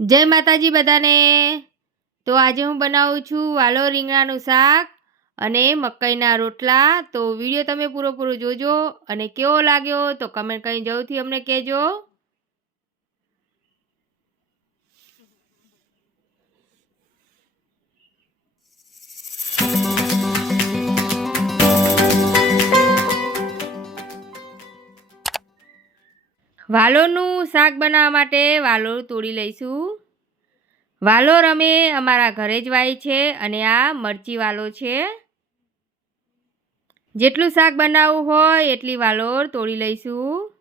જય માતાજી બધાને. તો આજે હું બનાવું છું વાલો રીંગણાનું શાક અને મકાઈના રોટલા. તો વીડિયો તમે પૂરો પૂરો જોજો અને કેવો લાગ્યો તો કમેન્ટ કરી જરૂરથી અમને કહેજો. વાલોરનું શાક બનાવવા માટે વાલોર તોડી લઈશું. વાલોર અમે અમારા ઘરે જ વાય છે અને આ મરચી વાલો છે. જેટલું શાક બનાવવું હોય એટલી વાલોર તોડી લઈશું.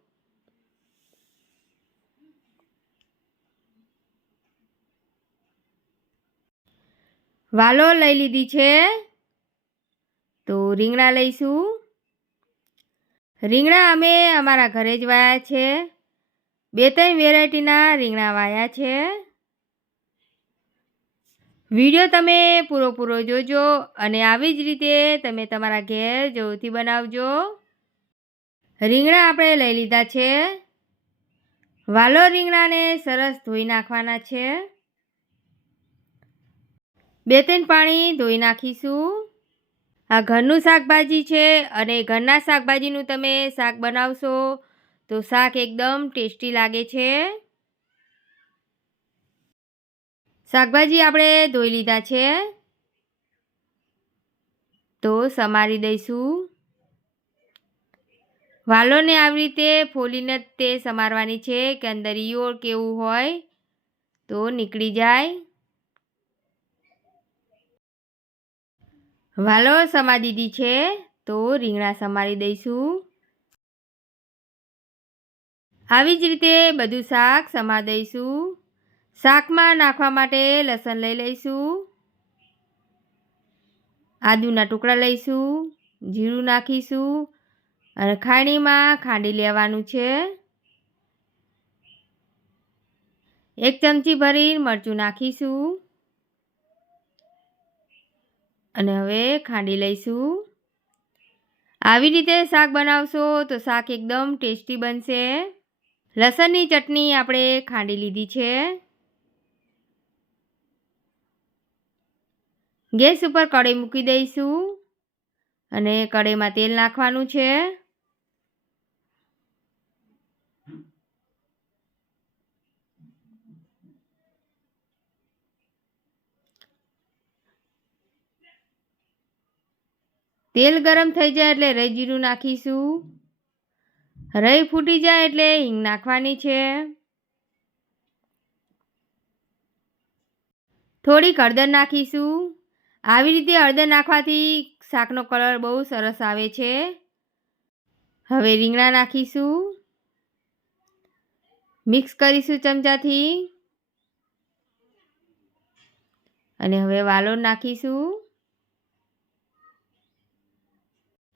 વાલોર લઈ લીધી છે. તો રીંગણા લઈશું. રીંગણા અમે અમારા ઘરે જ વાયા છે. બે ત્રણ વેરાયટીના રીંગણા વાયા છે. વીડિયો તમે પૂરો જોજો અને આવી જ રીતે તમે તમારા ઘેર જરૂરથી બનાવજો. રીંગણા આપણે લઈ લીધા છે. વાલો રીંગણાને સરસ ધોઈ નાખવાના છે. બે ત્રણ પાણી ધોઈ નાખીશું. આ ઘરનું શાકભાજી છે અને ઘરના શાકભાજીનું તમે શાક બનાવશો તો શાક એકદમ ટેસ્ટી લાગે છે. શાકભાજી આપણે ધોઈ લીધા છે. તો સમારી દઈશું. વાલોને આવી રીતે ફોલીને તે સમારવાની છે કે અંદર ઈયોળ કેવું હોય તો નીકળી જાય. વાલો સમા દીધી છે તો રીંગણા સમારી દઈશું. આવી જ રીતે બધું શાક સમા દઈશું. શાકમાં નાખવા માટે લસણ લઈ લઈશું. આદુના ટુકડા લઈશું. જીરું નાખીશું. અને ખાણીમાં ખાંડી લેવાનું છે. એક ચમચી ભરી મરચું નાખીશું. અને હવે ખાંડી લઈશું. આવી રીતે શાક બનાવશો તો શાક એકદમ ટેસ્ટી બનશે. લસણની ચટણી આપણે ખાંડી લીધી છે. ગેસ ઉપર કઢાઈ મૂકી દઈશું અને કઢાઈમાં તેલ નાખવાનું છે. તેલ ગરમ થઈ જાય એટલે રહી જીરું નાખીશું. રહી ફૂટી જાય એટલે હિંગ નાખવાની છે. થોડીક હળદર નાખીશું. આવી રીતે હળદર નાખવાથી શાકનો કલર બહુ સરસ આવે છે. હવે રીંગણા નાખીશું. મિક્સ કરીશું ચમચાથી. અને હવે વાલોર નાખીશું.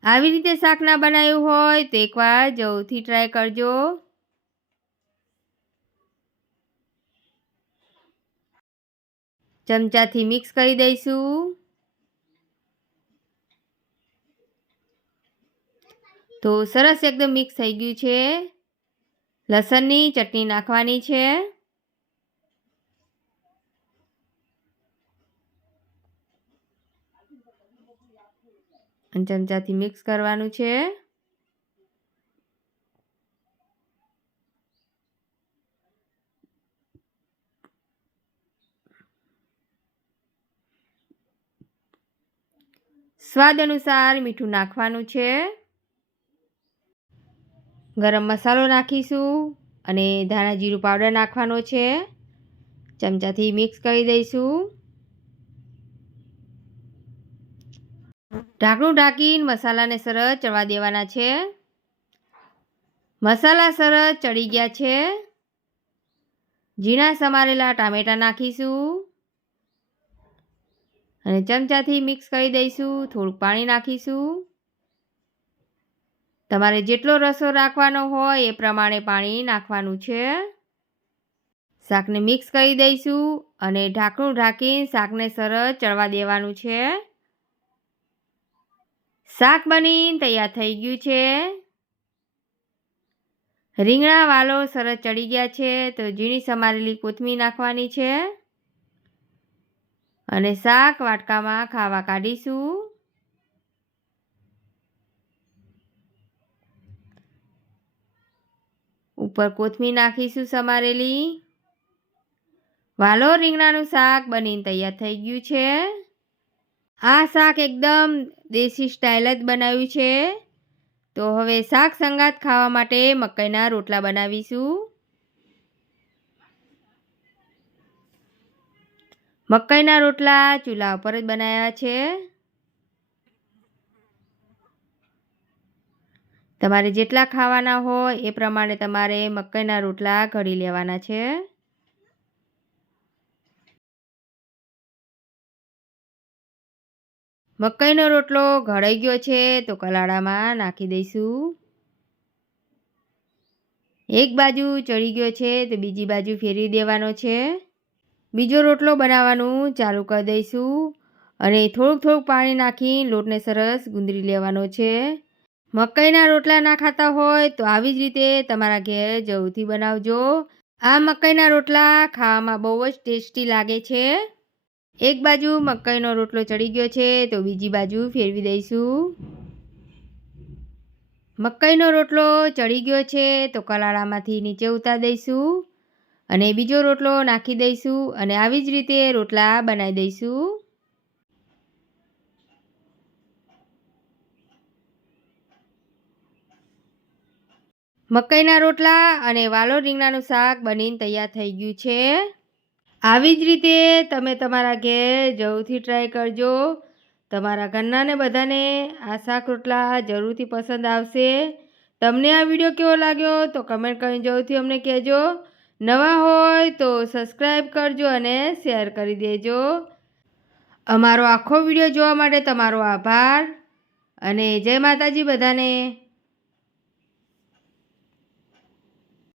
આવી રીતે શાક ના બનાવ્યું હોય તો એકવાર જવથી ટ્રાય કરજો. ચમચાથી મિક્સ કરી દઈશું. તો સરસ એકદમ મિક્સ થઈ ગયું છે. લસણની ચટણી નાખવાની છે. ચમચાથી મિક્સ કરવાનું છે. સ્વાદ અનુસાર મીઠું નાખવાનું છે. ગરમ મસાલો નાખીશું અને ધાણા જીરું પાવડર નાખવાનો છે. ચમચાથી મિક્સ કરી દઈશું. ઢાંકણું ઢાંકીને મસાલાને સરસ ચડવા દેવાના છે. મસાલા સરસ ચડી ગયા છે. ઝીણા સમારેલા ટામેટાં નાખીશું. અને ચમચાથી મિક્સ કરી દઈશું, થોડુંક પાણી નાખીશું. તમારે જેટલો રસો રાખવાનો હોય એ પ્રમાણે પાણી નાખવાનું છે. શાકને મિક્સ કરી દઈશું અને ઢાંકણું ઢાંકીને શાકને સરસ ચડવા દેવાનું છે. શાક બનીને તૈયાર થઈ ગયું છે. રીંગણા વાલો સરસ ચડી ગયા છે, તો ઝીણી સમારેલી કોથમીર નાખવાની છે. અને શાક વાટકામાં ખાવા કાઢીશું. ઉપર કોથમીર નાખીશું સમારેલી. વાલો રીંગણાનું શાક બનીને તૈયાર થઈ ગયું છે. આ શાક એકદમ દેશી સ્ટાઇલ જ બનાવ્યું છે. તો હવે શાક સંગાત ખાવા માટે મકાઈના રોટલા બનાવીશું. મકાઈના રોટલા ચૂલા ઉપર જ બનાવ્યા છે. તમારે જેટલા ખાવાના હોય એ પ્રમાણે તમારે મકાઈના રોટલા ઘડી લેવાના છે. મકાઈનો રોટલો ઘડાઈ ગયો છે તો કલાડામાં નાખી દઈશું. એક બાજુ ચડી ગયો છે તો બીજી બાજુ ફેરવી દેવાનો છે. બીજો રોટલો બનાવવાનું ચાલુ કરી દઈશું અને થોડુંક થોડુંક પાણી નાખી લોટને સરસ ગુંદરી લેવાનો છે. મકાઈના રોટલા ના ખાતા હોય તો આવી જ રીતે તમારા ઘેર જવથી બનાવજો. આ મકાઈના રોટલા ખાવામાં બહુ જ ટેસ્ટી લાગે છે. એક બાજુ મકાઈનો રોટલો ચડી ગયો છે, તો બીજી બાજુ ફેરવી દઈશું. મકાઈનો રોટલો ચડી ગયો છે, તો કલાળામાંથી નીચે ઉતાર દઈશું અને બીજો રોટલો નાખી દઈશું અને આવી જ રીતે રોટલા બનાવી દઈશું. મકાઈના રોટલા અને વાલો રીંગણાનું શાક બનીને તૈયાર થઈ ગયું છે. આવી જ રીતે તમે તમારા ઘેર જરૂરથી ટ્રાય કરજો. તમારા ઘરનાને બધાને આ શાક રોટલા જરૂરથી પસંદ આવશે. તમને આ વીડિયો કેવો લાગ્યો તો કમેન્ટ કરીને જરૂરથી અમને કહેજો. નવા હોય તો સબસ્ક્રાઈબ કરજો અને શેર કરી દેજો. અમારો આખો વીડિયો જોવા માટે તમારો આભાર અને જય માતાજી બધાને.